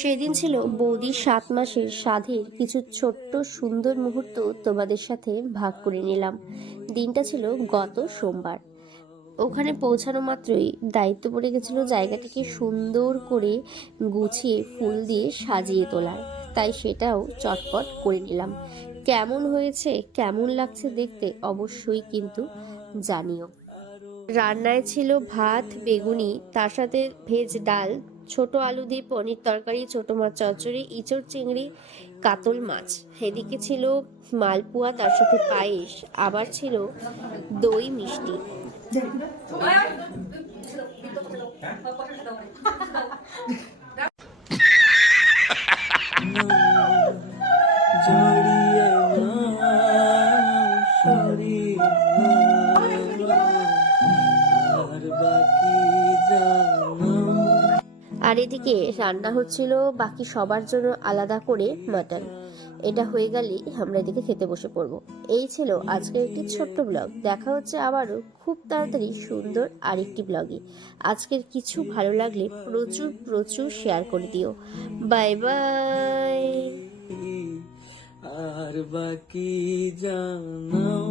সেদিন ছিল বৌদির 7 মাসের সাধের কিছু ছোট্ট সুন্দর মুহূর্ত তোমাদের সাথে ভাগ করে নিলাম। দিনটা ছিল গত সোমবার। ওখানে পৌঁছানো মাত্রই দায়িত্ব পড়ে গেছিল জায়গাটিকে সুন্দর করে গুছিয়ে ফুল দিয়ে সাজিয়ে তোলার। তাই সেটাও চটপট করে নিলাম। কেমন হয়েছে, কেমন লাগছে দেখতে অবশ্যই কিন্তু জানিও। রান্নায় ছিল ভাত, বেগুনি, তার সাথে ভেজ ডাল, ছোট আলু দিয়ে পনির তরকারি, ছোট মাছ চচ্চড়ি, ইঁচড় চিংড়ি, কাতল মাছ। এদিকে ছিল মালপোয়া, তার সাথে পায়েস, আবার ছিল দই মিষ্টি। আর এদিকে রান্না হচ্ছিল বাকি সবার জন্য আলাদা করে মাটন। এটা হয়ে গেলেই আমরা এদিকে খেতে বসে পড়বো। এই ছিল আজকের একটি ছোট্ট ব্লগ। দেখা হচ্ছে আবারও খুব তাড়াতাড়ি সুন্দর আরেকটি ব্লগে। আজকের কিছু ভালো লাগলে প্রচুর প্রচুর শেয়ার করে দিও। Bye bye. আর বাকি জানাও।